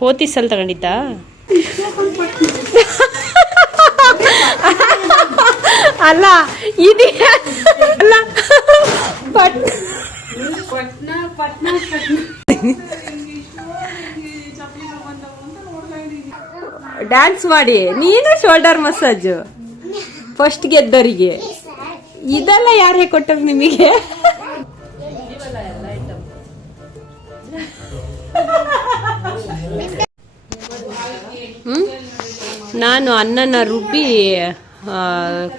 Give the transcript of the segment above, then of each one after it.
ಪೋತಿಸಲ್ಲಿ ತಗೊಂಡಿದ್ದ. ಅಲ್ಲ ಇದೆಯಾ ಅಲ್ಲ ಡ್ಯಾನ್ಸ್ ಮಾಡಿ ನೀನು ಶೋಲ್ಡರ್ ಮಸಾಜ್ ಫಸ್ಟ್ ಗೆದ್ದವರಿಗೆ. ಇದೆಲ್ಲ ಯಾರೇ ಕೊಟ್ಟರು ನಿಮಗೆ? ನಾನು ಅನ್ನನ ರುಬ್ಬಿ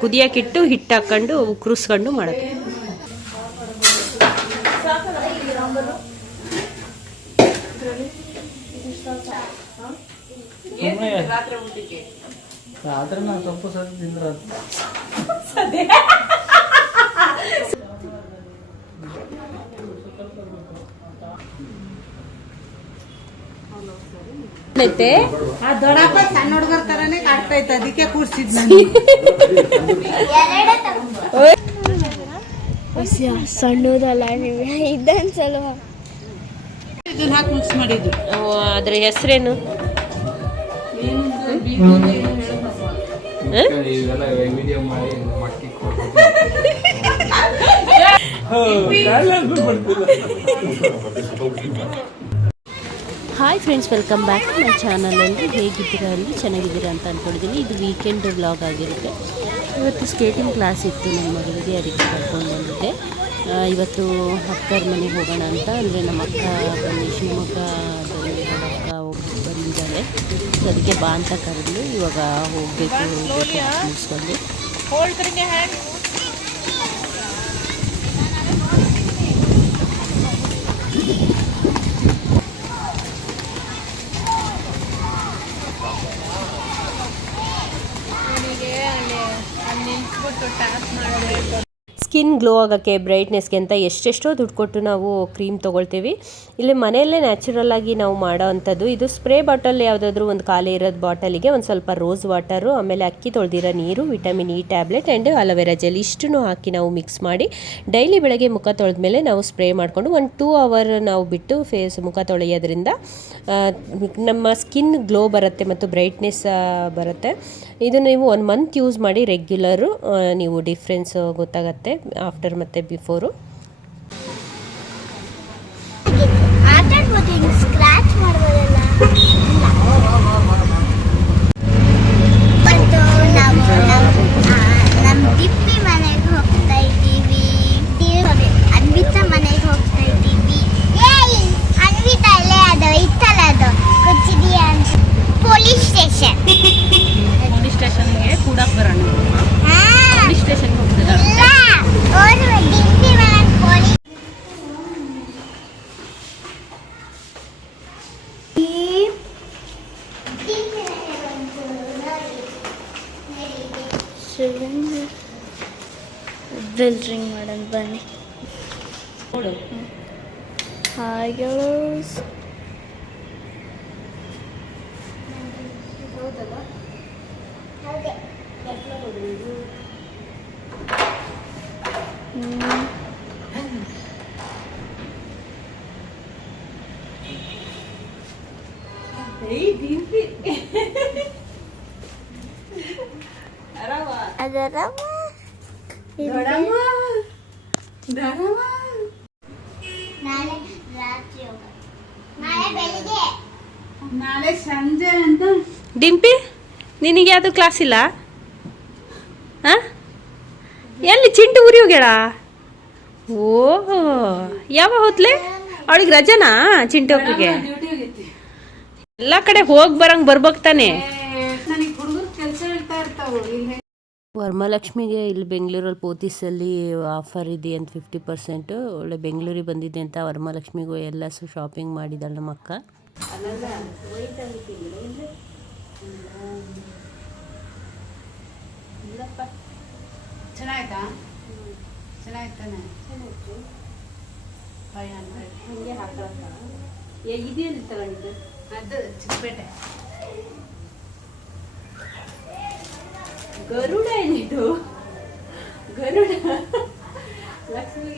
ಕುದಿಯಕ್ಕಿಟ್ಟು ಹಿಟ್ಟು ಹಾಕೊಂಡು ಉಕ್ರಿಸ್ಕೊಂಡು ಮಾಡೋದು. ದೊಡ್ಡಪ್ಪ ಸಣ್ಣ ಹುಡುಗರ ತರನೇ ಕಾಡ್ತಾ ಇತ್ತು, ಅದಕ್ಕೆ ಕೂರ್ಸಿದ್ ಸಣ್ಣದಲ್ಲ ಇದನ್ಸಲ ಇದನ್ನ ಹಾಕಿ ಮಿಕ್ಸ್ ಮಾಡಿದ್ರು. ಅದ್ರ ಹೆಸರೇನು? Hi friends, welcome back to my ಚಾನಲಲ್ಲಿ. ಹೇಗಿದ್ದೀರಾ ಅಲ್ಲಿ? ಚೆನ್ನಾಗಿದ್ದೀರಾ ಅಂತ ಅಂದ್ಕೊಂಡಿದ್ದೀನಿ. ಇದು ವೀಕೆಂಡ್ ವ್ಲಾಗ್ ಆಗಿರುತ್ತೆ. ಇವತ್ತು ಸ್ಕೇಟಿಂಗ್ ಕ್ಲಾಸ್ ಇತ್ತು ನಮ್ಮ ಮಗಳಿಗೆ, ಅದಕ್ಕೆ ಕರ್ಕೊಂಡು ಬಂದಿದ್ದೆ. ಇವತ್ತು ಅಕ್ಕರ ಮನೆಗೆ ಹೋಗೋಣ ಅಂತ. ಅಂದರೆ ನಮ್ಮ ಅಕ್ಕ ಬಂದು ಶಿವಮೊಗ್ಗದಲ್ಲಿ ನಮ್ಮ ಅಕ್ಕ ಬಂದಿದ್ದಾಳೆ. ಸೊ ಅದಕ್ಕೆ ಬಾ ಅಂತ ಕರೆದು ಇವಾಗ ಹೋಗಬೇಕು ಮುಗಿಸ್ಕೊಂಡು. ಸ್ಕಿನ್ ಗ್ಲೋ ಆಗೋಕ್ಕೆ, ಬ್ರೈಟ್ನೆಸ್ಗೆ ಅಂತ ಎಷ್ಟೆಷ್ಟೋ ದುಡ್ಡು ಕೊಟ್ಟು ನಾವು ಕ್ರೀಮ್ ತೊಗೊಳ್ತೀವಿ. ಇಲ್ಲಿ ಮನೆಯಲ್ಲೇ ನ್ಯಾಚುರಲ್ಲಾಗಿ ನಾವು ಮಾಡೋ ಅಂಥದ್ದು. ಇದು ಸ್ಪ್ರೇ ಬಾಟಲ್, ಯಾವುದಾದ್ರೂ ಒಂದು ಖಾಲಿ ಇರೋದು ಬಾಟಲಿಗೆ ಒಂದು ಸ್ವಲ್ಪ ರೋಸ್ ವಾಟರು, ಆಮೇಲೆ ಅಕ್ಕಿ ತೊಳೆದಿರೋ ನೀರು, vitamin E tablet and aloe vera gel ಇಷ್ಟನ್ನು ಹಾಕಿ ನಾವು ಮಿಕ್ಸ್ ಮಾಡಿ ಡೈಲಿ ಬೆಳಗ್ಗೆ ಮುಖ ತೊಳೆದ ಮೇಲೆ ನಾವು ಸ್ಪ್ರೇ ಮಾಡಿಕೊಂಡು 1-2 ಅವರ್ ನಾವು ಬಿಟ್ಟು ಮುಖ ತೊಳೆಯೋದ್ರಿಂದ ನಮ್ಮ ಸ್ಕಿನ್ ಗ್ಲೋ ಬರುತ್ತೆ ಮತ್ತು ಬ್ರೈಟ್ನೆಸ್ ಬರುತ್ತೆ. ಇದು ನೀವು 1 ಮಂತ್ ಯೂಸ್ ಮಾಡಿ ರೆಗ್ಯುಲರು, ನೀವು ಡಿಫ್ರೆನ್ಸ್ ಗೊತ್ತಾಗತ್ತೆ ಆಫ್ಟರ್ ಮತ್ತು ಬಿಫೋರು. ಪೊಲೀಸ್ ಸ್ಟೇಷನ್ಗೆ ಕೂಡ ಬರೋಣ. ಪೊಲೀಸ್ ಸ್ಟೇಷನ್ಗೆ ಹೋಗ್ತದ ಬೆಲ್ ರಿಂಗ್ ಮಾಡೋಣ ಬನ್ನಿ. Hi girls. ನಾಳೆ ಸಂಜೆ ಅಂತ. ಡಿಂಪಿ, ನಿನಗೆ ಯಾವುದು ಕ್ಲಾಸ್ ಇಲ್ಲ? ಹಾಂ, ಎಲ್ಲಿ ಚಿಂಟು ಊರಿ ಹೋಗ್ಯಾಳ? ಓಹ್, ಯಾವಾಗ ಹೋದ್ಲೆ? ಅವಳಿಗೆ ರಜನಾ ಚಿಂಟು ಒಬ್ಬರಿಗೆ? ಎಲ್ಲ ಕಡೆ ಹೋಗಿ ಬರಂಗೆ ಬರ್ಬೇಕು ತಾನೆ. ವರಮಹಾಲಕ್ಷ್ಮಿಗೆ ಇಲ್ಲಿ ಬೆಂಗಳೂರಲ್ಲಿ ಪೋತಿಸಲ್ಲಿ ಆಫರ್ ಇದೆ ಅಂತ 50%. ಒಳ್ಳೆ ಬೆಂಗಳೂರಿಗೆ ಬಂದಿದೆ ಅಂತ ವರಮಹಾಲಕ್ಷ್ಮಿಗೂ ಎಲ್ಲ ಶಾಪಿಂಗ್ ಮಾಡಿದಾಳೆ ನಮ್ಮ ಅಕ್ಕ. ಚೆನ್ನಾಯ್ತಾ? ಚೆನ್ನಾಯ್ತಾನೆ. ಇದೇನು ತಗೊಂಡಿದ್ದು? ಅದು ಚಿಕ್ಕಪೇಟೆ. ಗರುಡ ಏನಿದು? ಗರುಡ ಲಕ್ಷ್ಮಿ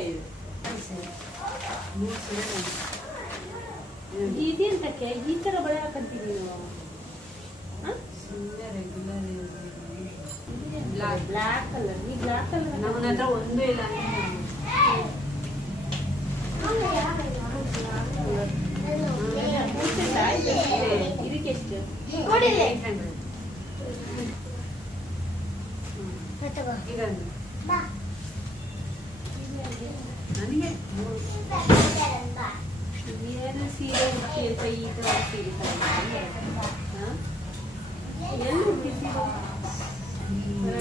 ಇದು. ಇದೆಂತಕ್ಕೆ ಈ ತರ ಬಳೆ ಹಾಕಂತೀನಿ ನೀವು? Black colour. ಈ ಬ್ಲಾಕ್ ಕಲರ್ ನಮ್ಮನ ಹತ್ರ ಒಂದೂ ಇಲ್ಲ. ಇದಕ್ಕೆ ಎಷ್ಟು? ನನಗೆ ಏನು ಸೀರೆ ಉಟ್ಟಿ ಅಂತ ಈ ತರ ಸೀರೆ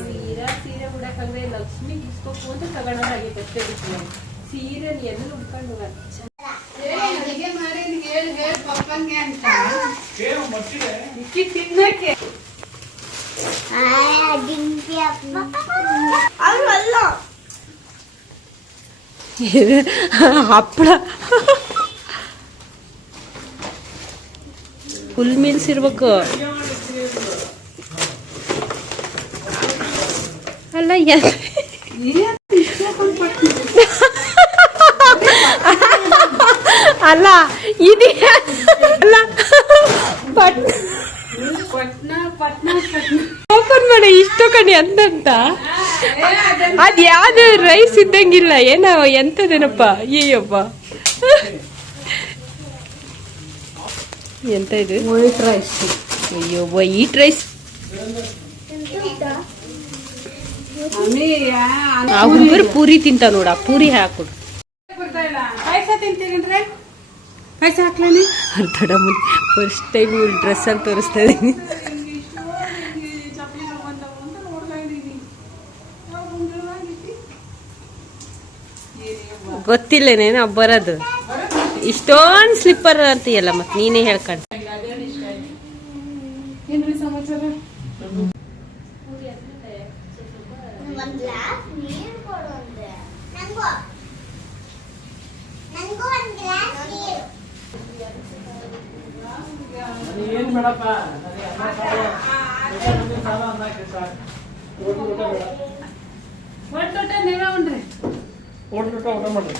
ವೀರ ಸೀರೆ ಉಡಕಂದ್ರೆ ಲಕ್ಷ್ಮಿ ಇಸ್ಬೇಕು ಅಂತ ತಗೊಳೋದಾಗಿತ್ತು ಅಷ್ಟೇ ಬಿಟ್ಟು ಸೀರೆ ಎಲ್ಲಿ ಉಟ್ಕೊಂಡು ಅಡಿಗೆ ಮಾಡಿ ಹೇಳಿ ಪಪ್ಪನ್ಗೆ ಅಂತ ಇಕ್ಕಿ ತಿನ್ನಕ್ಕೆ ಅಲ್ಲ ಹಪ್ಪಳ ಫುಲ್ ಮೀಲ್ಸ್ ಇರ್ಬೇಕು. ಅಲ್ಲ ಅಲ್ಲ ಇದೆ ಅಲ್ಲ ಓಪನ್ ಮಾಡ ಇಷ್ಟು ಕಣಿ ಅಂತಂತ ಅದ್ ಯಾವ್ದು ರೈಸ್ ಇದ್ದಂಗಿಲ್ಲ ಏನೋ ಎಂತದೇನಪ್ಪ ಅಯ್ಯಪ್ಪ ಎಂತ ಇದು ವೈಟ್ ರೈಸ್. ಅಯ್ಯೋ ವೈಟ್ ರೈಸ್ ಆ ಹುಡುಗರು ಪೂರಿ ತಿಂತ ನೋಡ ಪೂರಿ ಹಾಕೊಡು ಪಾಯಸ ತಿಂತೀರೇನ್ರಿ? ಪಾಯಸ ಹಾಕ್ಲಾನಿ ಅರ್ಧಡ ಮುಂದೆ ಫಸ್ಟ್ ಟೈಮ್ ಡ್ರೆಸ್ ಅಂತ ತೋರಿಸ್ತಾ ಇದೀನಿ. ಗೊತ್ತಿಲ್ಲೇನೇನು ಬರೋದು ಇಷ್ಟೊಂದು ಸ್ಲಿಪ್ಪರ್ ಅಂತೀಯಲ್ಲ ಮತ್ತೆ ನೀನೇ ಹೇಳ್ಕೊಂಡು ಏನ್ರಿ ಸಮಾಚಾರ? ಏನ್ ಬೇಡಪ್ಪ ನೀವೇ ಉಂಡ್ರಿ. ಊಟ ಮಾಡ್ರಿ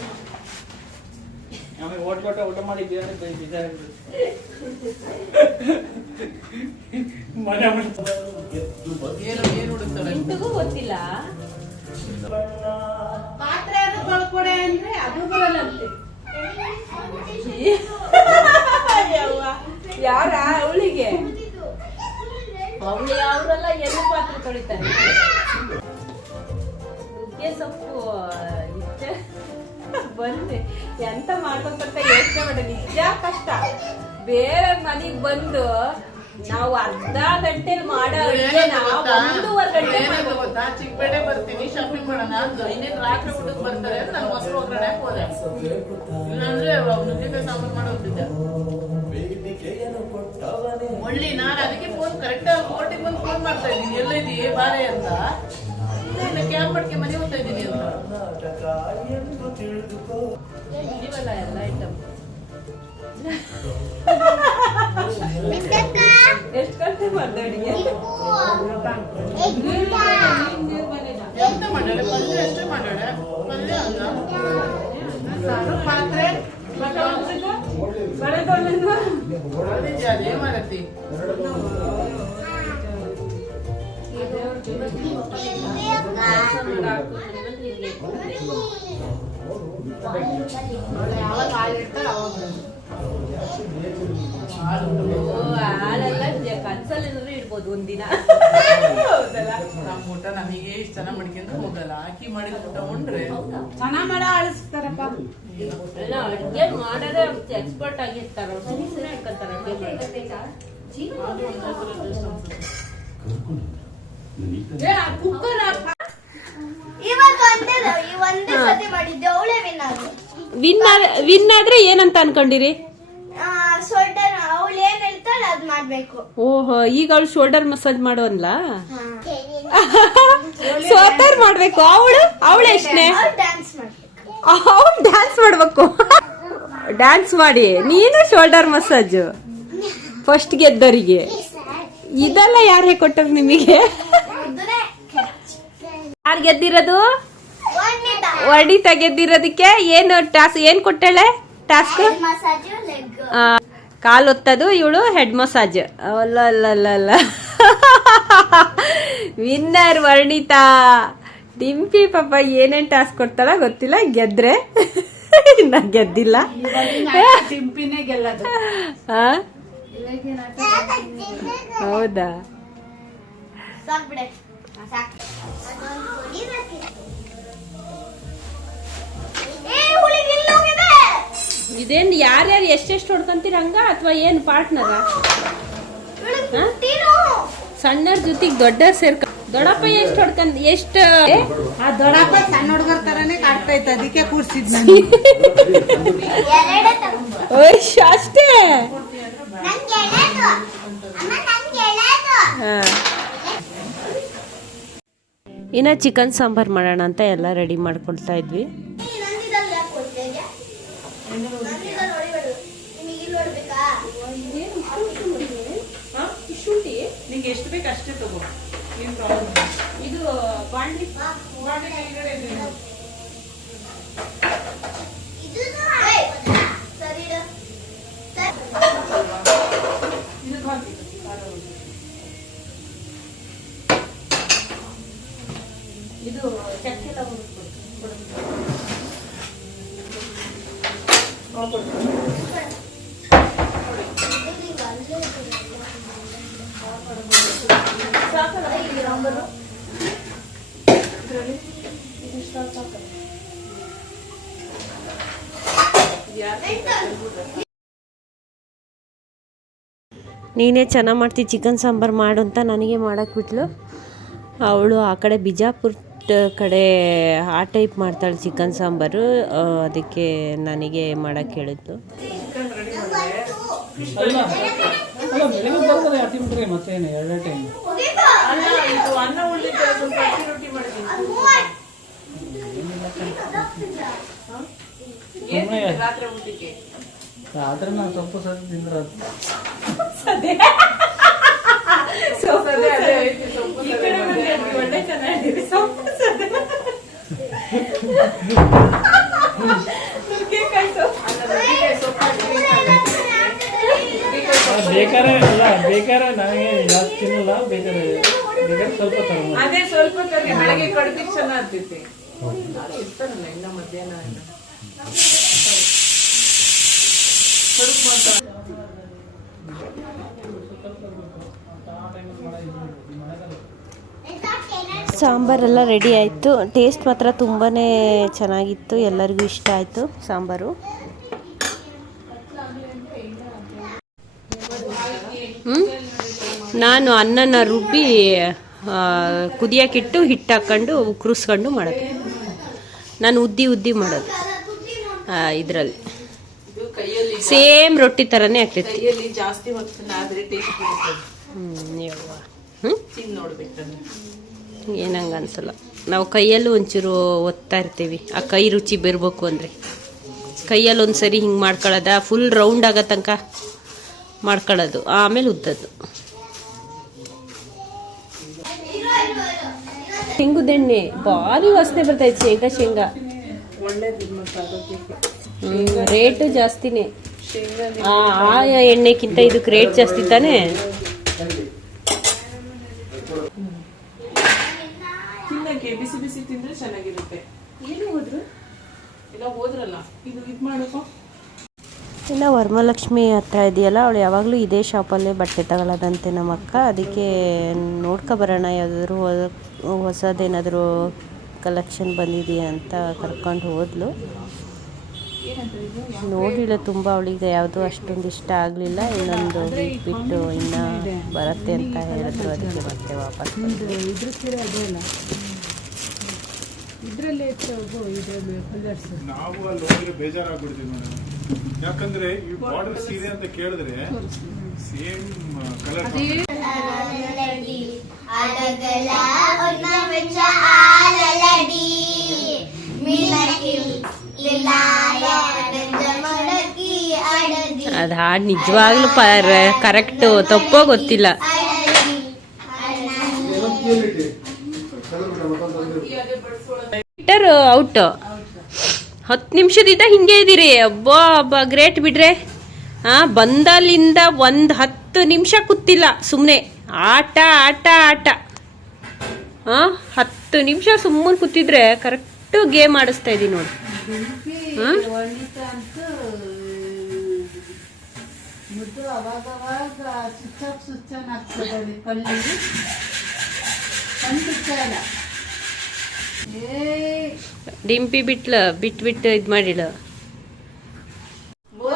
ಆಮೇಲೆ ಊಟ ಮಾಡಿ ಇಂತಗೂ ಗೊತ್ತಿಲ್ಲ ಪಾತ್ರೆ ಅದು ತೊಳ್ಕೊಡೆ ಅಂದ್ರೆ ಅದು ಬರಲ್ಲಂತೆ. ಯಾರ ಅವಳಿಗೆ ಅವಳು ಯಾವ್ರೆಲ್ಲ ಎಲ್ಲಿ ಪಾತ್ರ ತೊಳಿತಾರೆ ನುಗ್ಗೆ ಸೊಪ್ಪು ಇಷ್ಟೇ ಬಂದೆ ಎಂತ ಮಾಡ್ಬೇಕಂತ ಯೋಚನೆ ಮಾಡಿ ನಿಜ ಕಷ್ಟ. ಬೇರೆ ಮನೆಗ್ ಬಂದು ನಾವು ಅರ್ಧ ಗಂಟೆಲಿ ಮಾಡೋ ಅಡುಗೆ ನಾವು 1.5 ಗಂಟೆ ಗೊತ್ತಾ, ಚಿಕ್ಕಪೇಟೆ ಬರ್ತೀನಿ ಶಾಪಿಂಗ್ ಮಾಡೋಣ ಇನ್ನೇನ್ ರಾತ್ರಿ ಊಟಕ್ಕೆ ಬರ್ತಾರೆ ಅಂತ ನಾನು ಮೊಸರು ಒಗ್ಗರಣೆ ಹೋದೆ. ಇಲ್ಲಾಂದ್ರೆ ನುಗ್ಗೆಕಾಯಿ ಸಾಂಬಾರು ಮಾಡಿ ಹೋಗ್ತಿದ್ದೆ. ಒಳ್ಳಿ ನಾನು ಅದಕ್ಕೆ ಫೋನ್ ಕರೆಕ್ಟ್ ಕೋರ್ಟಿಗೆ ಬಂದು ಫೋನ್ ಮಾಡ್ತಾ ಇದ್ದೀನಿ ಎಲ್ಲಿದ್ದೀ ಬಾರೆ ಅಂತ. ಇಲ್ಲ ಕ್ಯಾಬ್ ಮಾಡ್ಕೆ ಮನೆ ಹೋಗ್ತಾ ಇದ್ದೀನಿ ಅಂತ. ಇವಲ್ಲ ಎಲ್ಲ ಐಟಮ್ ಎಷ್ಟು ಗಂಟೆ ಮಾಡ್ದೆ ಅಡುಗೆ ಎಂತ ಮಾಡಾಳೆ ಪಲ್ಯ ಅಷ್ಟೇ ಮಾಡಾಳೆ ಪಲ್ಯ ಅಲ್ಲ ಪಾತ್ರೆ ಬಳೆ ತೊಳೆದು ಅದೇ ಮಾಡತ್ತಿ. ಯಾವಾಗ ಹಾಲಿರ್ತಾರ ಅವಾಗ ಹಾಲೆಲ್ಲ ಕನ್ಸಲ್ಲೇನಾದ್ರೂ ಇಡ್ಬೋದು ಒಂದಿನ. ನಮ್ಮ ಊಟ ನಮಗೆ ಇಷ್ಟ ಚೆನ್ನಾಗಿ ಮಡ್ಕೊಂಡು ಹೋಗಲ್ಲ. ಹಾಕಿ ಮಾಡಿದ ಊಟ ಉಂಡ್ರೆ ಚೆನ್ನಾಗ್ ಮಾಡ ಆಳಿಸ್ತಾರಪ್ಪ. ಅಡುಗೆ ಮಾಡೋದೇ ಎಕ್ಸ್ಪರ್ಟ್ ಆಗಿರ್ತಾರ ಸರಿ ಇಟ್ಕೊಂತಾರ ಕುಕ್ಕರ್ ವಿನ್ ಆದ್ರೆ ಏನಂತ ಅನ್ಕೊಂಡಿರಿ? ಅವಳು ಏನ್ ಹೇಳ್ತಾಳೆ ಅದ್ ಮಾಡ್ಬೇಕು. ಓಹೋ ಈಗ ಅವಳು ಶೋಲ್ಡರ್ ಮಸಾಜ್ ಮಾಡೋನ್ಲ ಸೋತಾರ್ ಮಾಡ್ಬೇಕು. ಅವಳು ಎಷ್ಟನೇ ಡ್ಯಾನ್ಸ್ ಮಾಡ್ಬೇಕು. ಅವ್ಳು ಡ್ಯಾನ್ಸ್ ಮಾಡ್ಬೇಕು. ಡ್ಯಾನ್ಸ್ ಮಾಡಿ ನೀನು ಶೋಲ್ಡರ್ ಮಸಾಜ್ ಫಸ್ಟ್ ಗೆದ್ದವರಿಗೆ. ಇದೆಲ್ಲ ಯಾರು ಹೇಳ್ಕೊಟ್ಟರು ನಿಮಗೆ? ಯಾರು ಗೆದ್ದಿರೋದು? ವರ್ಣಿತಾ ಗೆದ್ದಿರೋದಕ್ಕೆ ಏನು ಟಾಸ್ಕ್ ಏನ್ ಕೊಟ್ಟಾಳೆ? ಟಾಸ್ಕ್ ಮಸಾಜ್ ಲೆಗ್ ಕಾಲು ಒತ್ತದು, ಇವಳು ಹೆಡ್ ಮಸಾಜ್. ಅಲ್ಲ ಅಲ್ಲ ಅಲ್ಲ ಅಲ್ಲ ವಿನ್ನರ್ ವರ್ಣಿತಾ. ಡಿಂಪಿ ಪಾಪ ಏನೇನ್ ಟಾಸ್ಕ್ ಕೊಡ್ತಾಳ ಗೊತ್ತಿಲ್ಲ, ಗೆದ್ರೆ ನಾ ಗೆದ್ದಿಲ್ಲ. ಟಿಂಪಿನೇ ಗೆಲ್ಲದು. ಆ? ಹೌದಾ? ಸಾಕ್ ಬಿಡೆ ಸಾಕ್. ಅದೊಂದು ಹೊಡಿಬೇಕಿತ್ತು. ಹುಳಿ ನಿಲ್ಲೋಗಿದೆ. ಇದೇನ್ ಯಾರ್ಯಾರು ಎಷ್ಟೆಷ್ಟು ಹೊಡ್ಕೊಂತೀರ ಹಂಗ ಅಥವಾ ಏನ್ ಪಾರ್ಟ್ನರ? ಸಣ್ಣರ ಜೊತೆಗೆ ದೊಡ್ಡ ಸೇರ್ಕ. ದೊಡ್ಡಪ್ಪ ಎಷ್ಟು ಹೊಡ್ಕೊಂಡ್ ಎಷ್ಟು? ಆ ದೊಡ್ಡಪ್ಪ ಸಣ್ಣ ಹುಡುಗರ ತರಾನೇ ಕಾಡ್ತೈತೆ, ಅದಕ್ಕೆ ಕೂರ್ಸಿದ್ ನಾನು. ಎರಡೇ ತಗೊಂಡು ಅಷ್ಟೇ. ನಂಗೆ ಎಳೆದು ಅಮ್ಮ, ನಂಗೆ ಎಳೆದು. ಇನ್ನ ಚಿಕನ್ ಸಾಂಬಾರ್ ಮಾಡೋಣ ಅಂತ ಎಲ್ಲ ರೆಡಿ ಮಾಡ್ಕೊಳ್ತಾ ಇದ್ವಿ. ನಂದಿದಲ್ಲಿ ಯಾಕೆ ಕೊಡ್ತೀಯ? ನಂದಿದಲ್ಲಿ ಹೊಡಿಬೇಡು. ನಿಮಗೆ ಇಲ್ಲಿ ಹೊಡ್ಬೇಕಾ? ನಿಂಗೆ ಎಷ್ಟು ಬೇಕು ಅಷ್ಟೇ ತಗೋ. ಇದು ಬಾಂಡ್ಲಿ ಇದು ಸರಿ ಇಡು. ಇದು ಚಕ್ಕೆ ನೀನೇ ಚೆನ್ನಾಗಿ ಮಾಡ್ತೀವಿ ಚಿಕನ್ ಸಾಂಬಾರು ಮಾಡು ಅಂತ ನನಗೆ ಮಾಡಕ್ಕೆ ಬಿಟ್ಲು. ಅವಳು ಆ ಕಡೆ ಬಿಜಾಪುರ ಕಡೆ ಆ ಟೈಪ್ ಮಾಡ್ತಾಳೆ ಚಿಕನ್ ಸಾಂಬಾರು, ಅದಕ್ಕೆ ನನಗೆ ಮಾಡಕ್ಕೆ ಹೇಳಿದ್ಲು. ಅಲ್ಲ ಬೆಳಗ್ಗೆ ಬರ್ತದೆ ಅತಿ ಬಿಟ್ರೆ ಮತ್ತೇನು ಎರಡೇ ಟೈಮ್. ಅಲ್ಲ, ಇದು ಅನ್ನ ಉಳಿದಿದೆ, ಸ್ವಲ್ಪ ಅಕ್ಕಿ ರೊಟ್ಟಿ ಮಾಡಿದ್ದೀನಿ. ರಾತ್ರಿ ಊಟಕ್ಕೆ ರಾತ್ರಿ ನಾನು ಸ್ವಲ್ಪ ಸರಿ ತಿಂದ್ರೆ ಒಳ್ಳೆ ಚೆನ್ನಾಗಿದೆ ಸೊಪ್ಪು ಸದೆ. ಬೇಕಾರೆ ಅಲ್ಲ, ಬೇಕಾರೆ ನನಗೆ ಜಾಸ್ತಿ ತಿನ್ನಲ್ಲ, ಬೇಕಾರೆ ಸ್ವಲ್ಪ ತಗೊಂಡು ಅದೇ ಸ್ವಲ್ಪ ತರಲಿ. ಬೆಳಗ್ಗೆ ಕಡಿಮೆ ಚೆನ್ನಾಗ್ತೈತಿ. ಇರ್ತಾರಲ್ಲ ಇನ್ನ ಮಧ್ಯಾಹ್ನ ಸಾಂಬಾರೆಲ್ಲ ರೆಡಿ ಆಯಿತು. ಟೇಸ್ಟ್ ಮಾತ್ರ ತುಂಬಾ ಚೆನ್ನಾಗಿತ್ತು, ಎಲ್ಲರಿಗೂ ಇಷ್ಟ ಆಯಿತು ಸಾಂಬಾರು. ನಾನು ಅನ್ನನ ರುಬ್ಬಿ ಕುದಿಯೋಕ್ಕಿಟ್ಟು ಹಿಟ್ಟು ಹಾಕ್ಕೊಂಡು ಉಕ್ಕರಿಸ್ಕೊಂಡು ಮಾಡೋದು. ನಾನು ಉದ್ದಿ ಮಾಡೋದು ಇದರಲ್ಲಿ. ಸೇಮ್ ರೊಟ್ಟಿ ಥರನೇ ಆಗ್ತೈತಿ. ಕೈಯಲ್ಲಿ ಜಾಸ್ತಿ ಹೊತ್ತು ಆದ್ರೆ ಟೇಸ್ಟ್ ಬರ್ತದೆ. ತಿಂದು ನೋಡ್ಬೇಕಂದ್ರೆ ಏನಂಗ ಅನ್ಸಲ್ಲ. ನಾವು ಕೈಯಲ್ಲೂ ಒಂಚೂರು ಒತ್ತಾ ಇರ್ತೀವಿ, ಆ ಕೈ ರುಚಿ ಬರಬೇಕು ಅಂದರೆ. ಕೈಯಲ್ಲಿ ಒಂದು ಸರಿ ಹಿಂಗೆ ಮಾಡ್ಕೊಳ್ಳೋದ, ಫುಲ್ ರೌಂಡ್ ಆಗೋ ತನಕ ಮಾಡ್ಕೊಳ್ಳೋದು, ಆಮೇಲೆ ಉದ್ದದ್ದು. ಶೇಂಗದೆಣ್ಣೆ ಭಾರಿ ವಾಸನೆ ಬರ್ತೈತೆ. ಶೇಂಗಾ ರೇಟು ಜಾಸ್ತಿನೇ. ಆ ಎಣ್ಣೆಕ್ಕಿಂತ ಇದಕ್ಕೆ ರೇಟ್ ಜಾಸ್ತಿ ತಾನೇ. ತಿನ್ನಕ್ಕೆ ಬಿಸಿ ಬಿಸಿ ತಿಂದ್ರೆ ಚೆನ್ನಾಗಿರುತ್ತೆ. ಏನು ಹೋದ್ರು ಇಲ್ಲ ಹೋದ್ರಲ್ಲ, ಇದು ಇದ್ ಮಾಡಬೇಕು. ಇನ್ನು ವರಮಹಾಲಕ್ಷ್ಮಿ ಹತ್ರ ಇದೆಯಲ್ಲ, ಅವಳು ಯಾವಾಗಲೂ ಇದೇ ಶಾಪಲ್ಲೇ ಬಟ್ಟೆ ತಗೊಳ್ಳೋದಂತೆ ನಮ್ಮ ಅಕ್ಕ. ಅದಕ್ಕೆ ನೋಡ್ಕೊಬರೋಣ ಯಾವುದಾದ್ರೂ ಹೊಸದೇನಾದರೂ ಕಲೆಕ್ಷನ್ ಬಂದಿದೆಯಾ ಅಂತ ಕರ್ಕೊಂಡು ಹೋದ್ಲು. ನೋಡಿಲ್ಲ ತುಂಬ, ಅವಳಿಗೆ ಯಾವುದೂ ಅಷ್ಟೊಂದು ಇಷ್ಟ ಆಗಲಿಲ್ಲ. ಇನ್ನೊಂದು ವೀಕ್ ಬಿಟ್ಟು ಇನ್ನು ಬರುತ್ತೆ ಅಂತ ಹೇಳಿದ್ರು, ಅದಕ್ಕೆ ಮತ್ತೆ ವಾಪಸ್ ನಾವು ಅಲ್ಲಿ ಹೋದ್ರೆ ಬೇಜಾರಾಗ್ಬಿಡ್ತೀವಿ ಮೇಡಮ್. ಯಾಕಂದ್ರೆ ಈ ಬಾರ್ಡರ್ ಸೀರೆ ಅಂತ ಕೇಳಿದ್ರೆ ಸೇಮ್ ಕಲರ್ ಅಡಗಲ ಒನ್ನ ವೆಚ್ಚ ಆಲಲಡಿ ಮಿಲಕಿ ಲಿಲಾಯ ದಂಜಮಡಕಿ ಅಡದಿ. ಅದು ಹಾಡು ನಿಜವಾಗ್ಲೂ ಕರೆಕ್ಟ್ ತಪ್ಪೋ ಗೊತ್ತಿಲ್ಲ. ಔಟ್ 10 ನಿಮಿಷದಿಂದ ಹಿಂಗೆ ಇದ್ದೀರಿ. ಅಬ್ಬಾ ಗ್ರೇಟ್ ಬಿಡ್ರೆ. ಬಂದಲ್ಲಿಂದ 10 ನಿಮಿಷ ಕೂತಿಲ್ಲ, ಸುಮ್ಮನೆ ಆಟ ಆಟ ಆಟ. 10 ನಿಮಿಷ ಸುಮ್ಮನೆ ಕೂತಿದ್ರೆ ಕರೆಕ್ಟ್ ಗೇಮ್ ಆಡಿಸ್ತಾ ಇದೀನಿ ನೋಡಿ. ಮುದ್ದು ಅವಾಗವಾಗ ಸುಚ್ಚನ್ ಆಗ್ತದೆ ಕಲ್ಲಿ ಕಣ್ಣಿಲ್ಲ. ಡಿಂಪಿ ಬಿಟ್ಟು ಇದ್ ಮಾಡಿಲ್ಲ.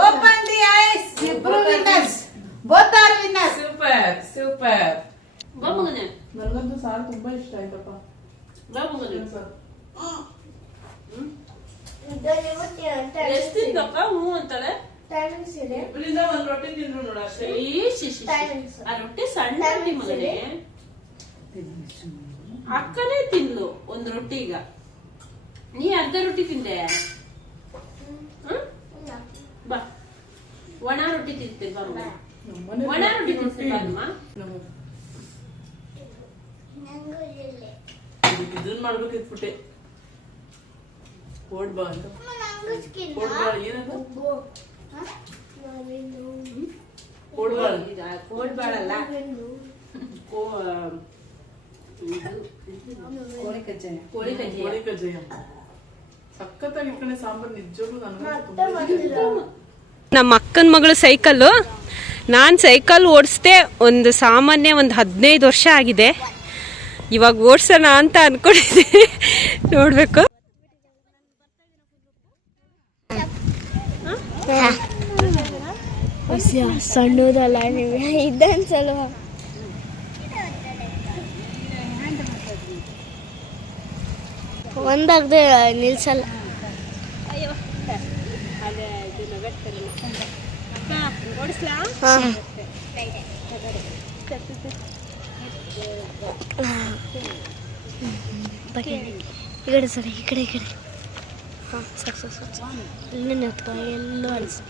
Open the eyes. ಇಬ್ರು winners. Both are winners. Super ನನಗಂತೂ ಸಾರು ತುಂಬಾ ಇಷ್ಟ ಆಯ್ತಪ್ಪ. ಎಷ್ಟು ತಿಂದಕ್ಕ? ಹ್ಞೂ ಅಂತಾಳೆ. ಟೈಮಿಂಗ್ಸ್ ಇದೆ. ಇಬ್ಬರಿಂದ ಒಂದ್ ರೊಟ್ಟಿ ತಿಂದ್ರು ನೋಡ ಅಷ್ಟೇ. ಟೈಮಿಂಗ್ಸ್. ಆ ರೊಟ್ಟಿ ಸಣ್ಣ ರೊಟ್ಟಿ ಮಗನೇ. ಅಕ್ಕನೇ ತಿಂದ್ಲು ಒಂದ್ ರೊಟ್ಟಿ. ಈಗ ನೀ ಅರ್ಧ ರೊಟ್ಟಿ ತಿಂದೆ. ಬಾ ಒಣ ರೊಟ್ಟಿ ತಿಂತೀವಿ. ಬಾ ಒಣ ರೊಟ್ಟಿ ತಿಂತೀವಿ. ಇದನ್ ಮಾಡ್ಬೇಕು ಇಟ್ಬಿಟ್ಟೆ. ಓಡ್ಬಾ ಅಂತ. ಓಡ್ಬಾ ಏನದು? ಕೋಡ್ಬಾಳಲ್ಲ. ಕೋಳಿ ಕಜ್ಜಾಯ ಸಖತ್ತಾಗಿ ಇಟ್ಕೊಂಡೆ ಸಾಂಬಾರ್. ನಿಜವಾಗ್ಲೂ ನನಗೆ ನಮ್ಮ ಅಕ್ಕನ ಮಗಳು ಸೈಕಲ್ಲು. ನಾನು ಸೈಕಲ್ ಓಡಿಸ್ದೆ ಒಂದು ಸಾಮಾನ್ಯ 15 ವರ್ಷ ಆಗಿದೆ. ಇವಾಗ ಓಡಿಸೋಣ ಅಂತ ಅನ್ಕೊಂಡಿದ್ದೀನಿ, ನೋಡ್ಬೇಕು. ಸಣ್ಣದಲ್ಲ ಇದನ್ಸಲ ಒಂದಾಗದೆ ನಿಲ್ಸಲ್ಲ. ಈ ಕಡೆ ಸರಿ, ಈ ಕಡೆ ಹಾಂ ಸಾಕು ಇಲ್ಲೇ ನಿಂತ್ಕೊ, ಎಲ್ಲೂ ಅಳಿಸಿ.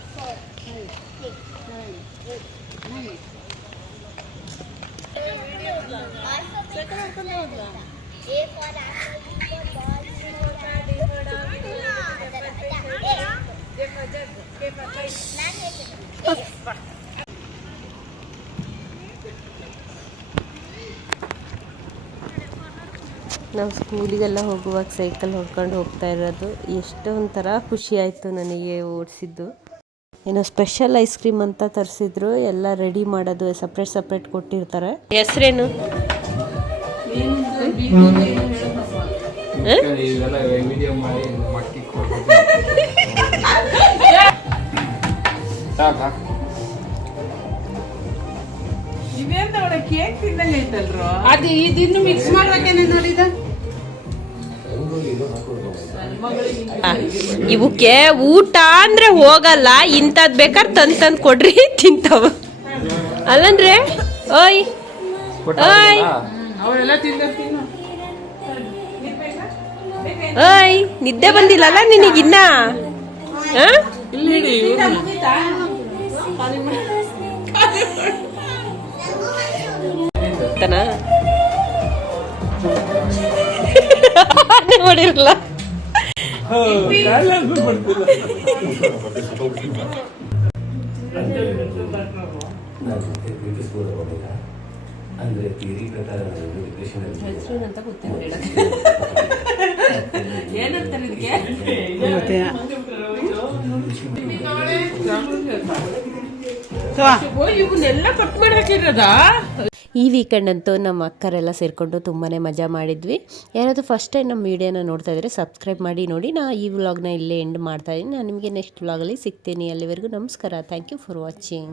ನಾವು ಸ್ಕೂಲಿಗೆಲ್ಲ ಹೋಗುವಾಗ ಸೈಕಲ್ ಹೊಡ್ಕೊಂಡು ಹೋಗ್ತಾ ಇರೋದು ಎಷ್ಟು ಒಂಥರ ಖುಷಿ ಆಯಿತು ನನಗೆ ಓಡಿಸಿದ್ದು. ಏನೋ ಸ್ಪೆಷಲ್ ಐಸ್ ಕ್ರೀಮ್ ಅಂತ ತರಿಸಿದ್ರು, ಎಲ್ಲ ರೆಡಿ ಮಾಡೋದು ಸಪ್ರೇಟ್ ಕೊಟ್ಟಿರ್ತಾರೆ. ಹೆಸರೇನು? ಕೇಕ್ ತಿಂದಂಗೆ ಐತಲ್ರೋ ಅದು. ಇದಿನ್ನು ಮಿಕ್ಸ್ ಮಾಡ್ಬೇಕೇನೆ ನೋಡಿದ. ಇವಕ್ಕೆ ಊಟ ಅಂದ್ರೆ ಹೋಗಲ್ಲ, ಇಂಥದ್ ಬೇಕಾದ್ರೆ ತಂದ್ ಕೊಡ್ರಿ ತಿಂತಾವ ಅಲ್ಲಂದ್ರೆ. ಓಯ್ ಓಯ್ ಓಯ್, ನಿದ್ದೆ ಬಂದಿಲ್ಲಲ್ಲ ನಿನಗಿನ್ನ? ನೋಡಿರಲ್ಲ ಅಂದ್ರೆ ಥಿಯರಿ ಪ್ರಕಾರ ಅಂತ ಗೊತ್ತಿಲ್ಲ ಏನಂತಾರೆ ಇದಕ್ಕೆ. ಇವನ್ನೆಲ್ಲ ಕಟ್ ಮಾಡಿ ಹಾಕಿರೋದಾ? ಈ ವೀಕೆಂಡ್ ಅಂತೂ ನಮ್ಮ ಅಕ್ಕರೆಲ್ಲ ಸೇರಿಕೊಂಡು ತುಂಬಾ ಮಜಾ ಮಾಡಿದ್ವಿ. ಯಾರಾದರೂ ಫಸ್ಟ್ ಟೈಮ್ ನಮ್ಮ ವೀಡಿಯೋನ ನೋಡ್ತಾ ಇದ್ದರೆ ಸಬ್ಸ್ಕ್ರೈಬ್ ಮಾಡಿ ನೋಡಿ. ಈ ವ್ಲಾಗ್ನ ಇಲ್ಲೇ ಎಂಡ್ ಮಾಡ್ತಾ ಇದ್ದೀನಿ. ನಾನು ನಿಮಗೆ ನೆಕ್ಸ್ಟ್ ವ್ಲಾಗಲ್ಲಿ ಸಿಗ್ತೀನಿ. ಅಲ್ಲಿವರೆಗೂ ನಮಸ್ಕಾರ. Thank you for watching.